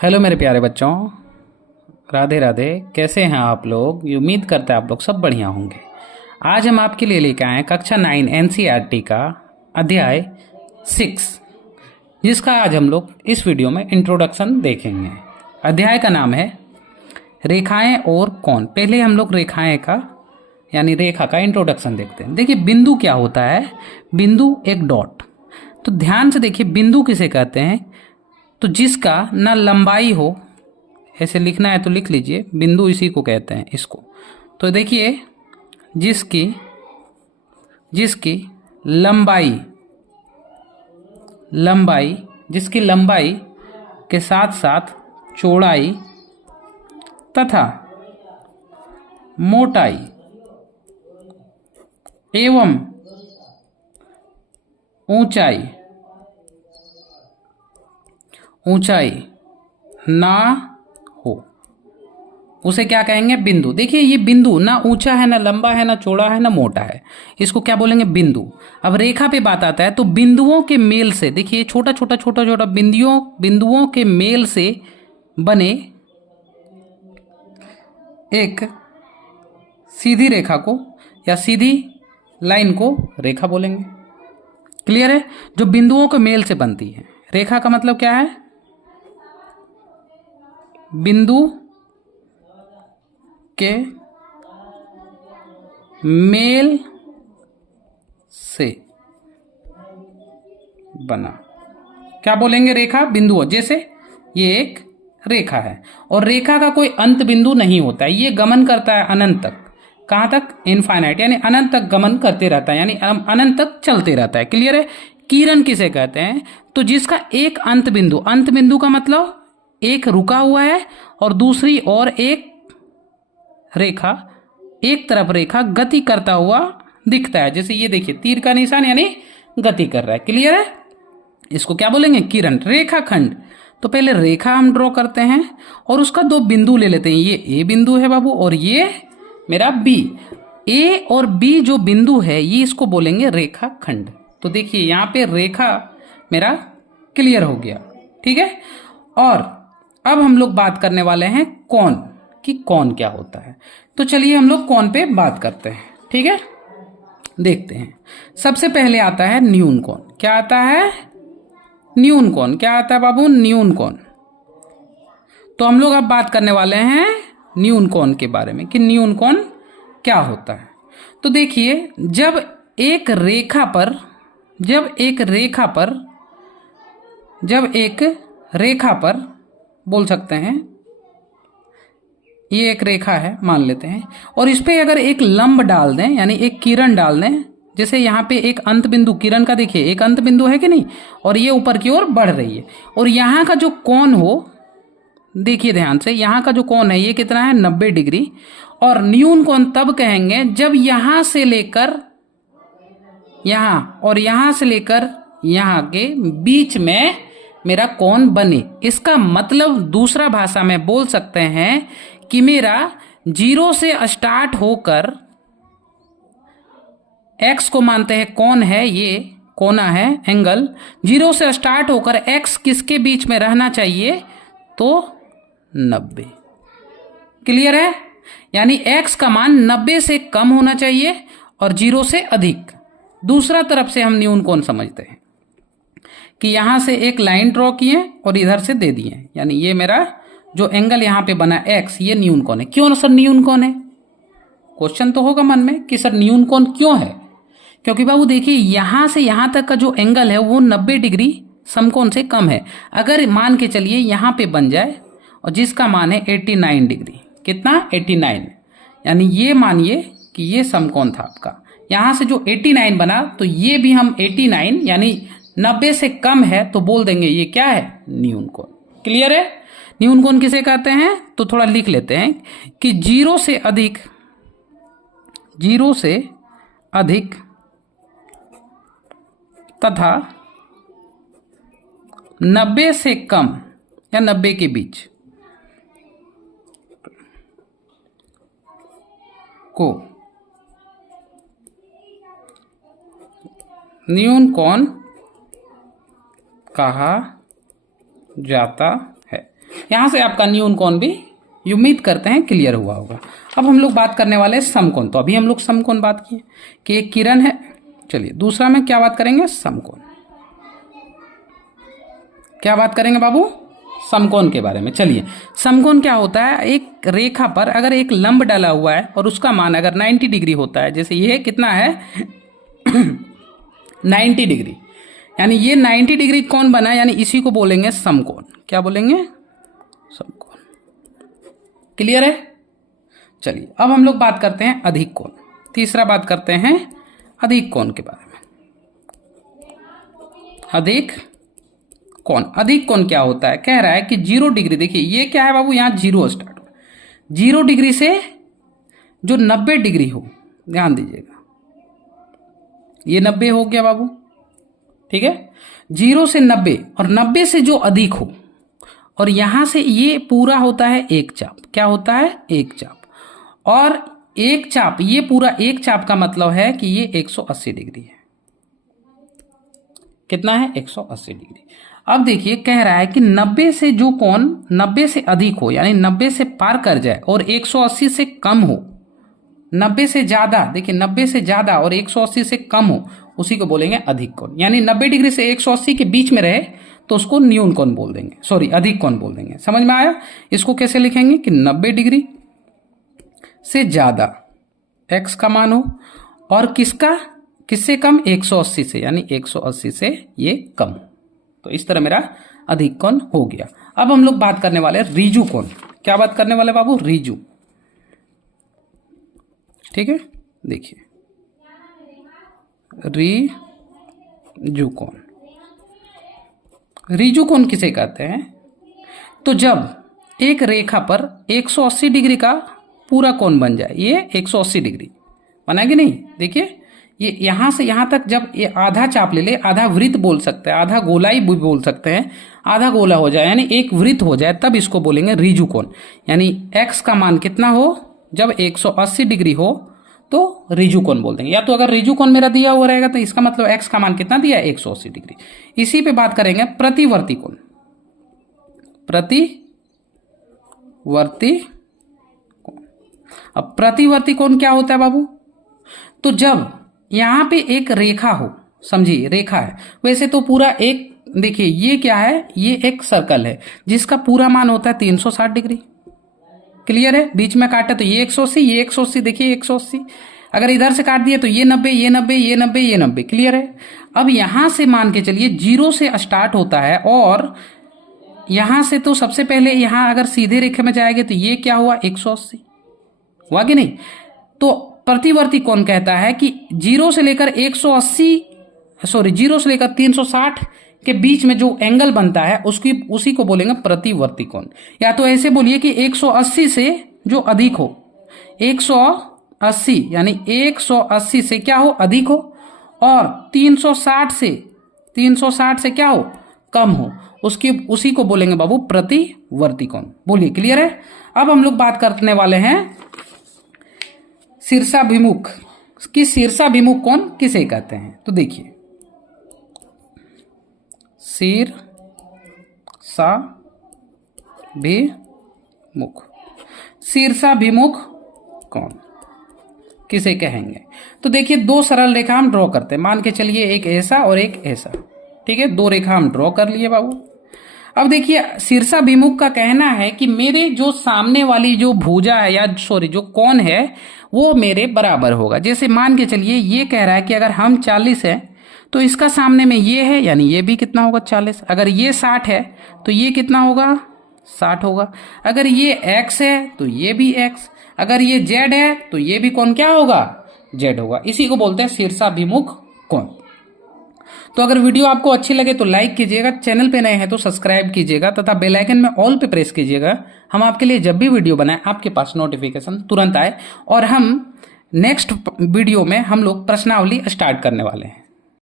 Hello मेरे प्यारे बच्चों, राधे राधे। कैसे हैं आप लोग? ये उम्मीद करते हैं आप लोग सब बढ़िया होंगे। आज हम आपके लिए लेकर आए हैं कक्षा 9 एनसीईआरटी का अध्याय 6, जिसका आज हम लोग इस वीडियो में इंट्रोडक्शन देखेंगे। अध्याय का नाम है रेखाएं और कोण। पहले हम लोग रेखाएं का यानी रेखा का इंट्रोडक्शन देखते हैं। देखिए बिंदु क्या होता है। बिंदु एक डॉट। तो ध्यान से देखिए, बिंदु किसे कहते हैं? तो जिसका ना लंबाई हो, ऐसे लिखना है तो लिख लीजिए, बिंदु इसी को कहते हैं इसको। तो देखिए, जिसकी जिसकी लंबाई लंबाई जिसकी लंबाई के साथ साथ चौड़ाई तथा मोटाई एवं ऊंचाई ऊंचाई ना हो, उसे क्या कहेंगे? बिंदु। देखिए ये बिंदु ना ऊंचा है, ना लंबा है, ना चौड़ा है, ना मोटा है, इसको क्या बोलेंगे? बिंदु। अब रेखा पे बात आता है तो बिंदुओं के मेल से, देखिए छोटा छोटा छोटा छोटा बिंदुओं के मेल से बने एक सीधी रेखा को या सीधी लाइन को रेखा बोलेंगे। क्लियर है? जो बिंदुओं के मेल से बनती है रेखा का मतलब क्या है? बिंदु के मेल से बना क्या बोलेंगे? रेखा। बिंदु। जैसे ये एक रेखा है और रेखा का कोई अंत बिंदु नहीं होता है, ये गमन करता है अनंत तक। कहां तक? इनफाइनाइट, यानी अनंत तक गमन करते रहता है, यानी अनंत तक चलते रहता है। क्लियर है? किरण किसे कहते हैं? तो जिसका एक अंत बिंदु का मतलब एक रुका हुआ है और दूसरी ओर एक रेखा, एक तरफ रेखा गति करता हुआ दिखता है। जैसे ये देखिए तीर का निशान, यानी गति कर रहा है। क्लियर है? इसको क्या बोलेंगे? किरण। रेखाखंड। तो पहले रेखा हम ड्रॉ करते हैं और उसका दो बिंदु ले लेते हैं। ये ए बिंदु है बाबू और ये मेरा बी। ए और बी जो बिंदु है ये इसको बोलेंगे रेखाखंड। तो देखिए यहां पे रेखा मेरा क्लियर हो गया। ठीक है? और अब हम लोग बात करने वाले हैं कोण कि कोण क्या होता है। तो चलिए हम लोग कोण पे बात करते हैं। ठीक है? देखते हैं। सबसे पहले आता है न्यून कोण। क्या आता है? न्यून कोण। क्या आता है बाबू? न्यून कोण। तो हम लोग अब बात करने वाले हैं न्यून कोण के बारे में कि न्यून कोण क्या होता है। तो देखिए जब एक रेखा पर बोल सकते हैं, ये एक रेखा है मान लेते हैं, और इस पे अगर एक लंब डाल दें यानी एक किरण डाल दें, जैसे यहाँ पे एक अंत बिंदु किरण का, देखिए एक अंत बिंदु है कि नहीं, और ये ऊपर की ओर बढ़ रही है, और यहाँ का जो कोण हो, देखिए ध्यान से, यहाँ का जो कोण है ये कितना है? 90 डिग्री। और न्यून कोण तब कहेंगे जब यहां से लेकर यहां और यहां से लेकर यहां के बीच में मेरा कोण बने। इसका मतलब दूसरा भाषा में बोल सकते हैं कि मेरा 0 से स्टार्ट होकर, x को मानते हैं कोण है, ये कोना है, एंगल, 0 से स्टार्ट होकर x किसके बीच में रहना चाहिए? तो 90। क्लियर है? यानी x का मान 90 से कम होना चाहिए और 0 से अधिक। दूसरा तरफ से हम न्यून कोण समझते हैं कि यहां से एक लाइन ड्रॉ किए और इधर से दे दिए, यानी ये मेरा जो एंगल यहां पे बना x, ये न्यून कोण है। क्यों सर न्यून कोण है? क्वेश्चन तो होगा मन में कि सर न्यून कोण क्यों है? क्योंकि बाबू देखिए यहां से यहां तक का जो एंगल है वो 90 डिग्री समकोण से कम है। अगर मान के चलिए यहां पे बन जाए और जिसका मान है 89 डिग्री, कितना? 89, यानी ये मानिए कि ये समकोण था आपका। यहां से जो 89 बना तो ये भी हम 89 यानी 90 से कम है तो बोल देंगे ये क्या है? न्यून कोण। क्लियर है? न्यून कोण किसे कहते हैं? तो थोड़ा लिख लेते हैं कि 0 से अधिक तथा 90 से कम या 90 के बीच को न्यून कोण कहा जाता है। यहां से आपका न्यून कोण भी उम्मीद करते हैं क्लियर हुआ होगा। अब हम लोग बात करने वाले हैं समकोण। तो अभी हम लोग समकोण बात किए कि एक किरण है। चलिए दूसरा में क्या बात करेंगे, समकोण। क्या बात करेंगे बाबू, समकोण के बारे में। चलिए समकोण क्या होता है, एक रेखा पर अगर एक लंब डाला हुआ है और उसका मान अगर 90 डिग्री होता है, जैसे ये कितना है 90 डिग्री, यानी ये 90 डिग्री कोण बना, यानी इसी को बोलेंगे समकोण। क्या बोलेंगे, समकोण। क्लियर है। चलिए अब हम लोग बात करते हैं अधिक कोण। तीसरा बात करते हैं अधिक कोण के बारे में। अधिक कोण, अधिक कोण क्या होता है, कह रहा है कि 0 डिग्री, देखिए ये क्या है बाबू, यहां 0 स्टार्ट हो, 0 डिग्री से जो 90 डिग्री हो, ध्यान दीजिएगा, ये 90 हो गया बाबू, ठीक है। 0 से 90 और 90 से जो अधिक हो, और यहां से ये पूरा होता है एक चाप। क्या होता है, एक चाप। और एक चाप, ये पूरा एक चाप का मतलब है कि ये 180 डिग्री है। कितना है, 180 डिग्री। अब देखिए कह रहा है कि 90 से जो कोण 90 से अधिक हो, यानी 90 से पार कर जाए और 180 से कम हो, 90 से ज्यादा, देखिए 90 से ज्यादा और 180 से कम हो, उसी को बोलेंगे अधिक कोण। यानी 90 डिग्री से 180 के बीच में रहे तो उसको न्यून कोण बोल देंगे, सॉरी अधिक कोण बोल देंगे। समझ में आया। इसको कैसे लिखेंगे कि 90 डिग्री से ज्यादा x का मान हो और किससे कम, 180 से, यानी 180 से ये कम हो, तो इस तरह मेरा अधिक कोण हो गया। अब हम लोग बात करने वाले ऋजु कोण। क्या बात करने वाले बाबू, ऋजु। ठीक है, देखिए ऋजु कोण। ऋजु कोण किसे कहते हैं, तो जब एक रेखा पर 180 डिग्री का पूरा कोण बन जाए, ये 180 डिग्री बना कि नहीं, देखिए ये यहां से यहां तक जब ये आधा चाप ले ले, आधा वृत्त बोल सकते हैं, आधा गोलाई भी बोल सकते हैं, आधा गोला हो जाए यानी एक वृत्त हो जाए, तब इसको बोलेंगे ऋजु कोण। यानी x का मान कितना हो, जब 180 डिग्री हो तो ऋजु कोण बोल देंगे। या तो अगर ऋजु कोण मेरा दिया हुआ रहेगा तो इसका मतलब x का मान कितना दिया है, 180 डिग्री। इसी पे बात करेंगे प्रतिवर्ती कोण। प्रतिवर्ती कोण। अब प्रतिवर्ती कोण क्या होता है बाबू, तो जब यहां पे एक रेखा हो, समझिए रेखा है, वैसे तो पूरा एक, देखिए ये क्या है, ये एक सर्कल है जिसका पूरा मान होता है 360 डिग्री। क्लियर है। बीच में काटा तो ये 180, ये 180, देखिए 180। अगर इधर से काट दिया तो ये 90, ये 90, ये 90, ये 90। क्लियर है। अब यहां से मान के चलिए 0 से स्टार्ट होता है और यहां से तो सबसे पहले यहां अगर सीधे रेखे में जाएंगे तो ये क्या हुआ, 180 हुआ कि नहीं। तो प्रतिवर्ती कोण कहता है कि 0 से लेकर 360 के बीच में जो एंगल बनता है उसी को बोलेंगे प्रतिवर्ती कोण। या तो ऐसे बोलिए कि 180 से जो अधिक हो, 180 यानी 180 से क्या हो, अधिक हो, और 360 से क्या हो, कम हो, उसी को बोलेंगे बाबू प्रतिवर्ती कोण। बोलिए क्लियर है। अब हम लोग बात करने वाले हैं शीर्षाभिमुख की। शीर्षाभिमुख कोण किसे कहते हैं, तो देखिए शीर्षाभिमुख कोण किसे कहेंगे, तो देखिए दो सरल रेखा हम ड्रॉ करते हैं। मान के चलिए एक ऐसा और एक ऐसा, ठीक है, दो रेखा हम ड्रॉ कर लिए बाबू। अब देखिए शीर्षाभिमुख का कहना है कि मेरे जो सामने वाली जो भुजा है या जो कोण है वो मेरे बराबर होगा। जैसे मान के चलिए ये कह रहा है कि अगर हम 40 है तो इसका सामने में ये है, यानी ये भी कितना होगा, 40। अगर ये 60 है तो ये कितना होगा, 60 होगा। अगर ये x है तो ये भी x, अगर ये z है तो ये भी कोण क्या होगा, z होगा। इसी को बोलते हैं शीर्षाभिमुख कोण। तो अगर वीडियो आपको अच्छी लगे तो लाइक कीजिएगा, चैनल पे नए हैं तो सब्सक्राइब कीजिएगा तथा बेल आइकन में ऑल पे प्रेस कीजिएगा। हम आपके लिए जब भी वीडियो बनाएं आपके पास नोटिफिकेशन तुरंत आए। और हम नेक्स्ट वीडियो में हम लोग प्रश्नावली स्टार्ट करने वाले हैं।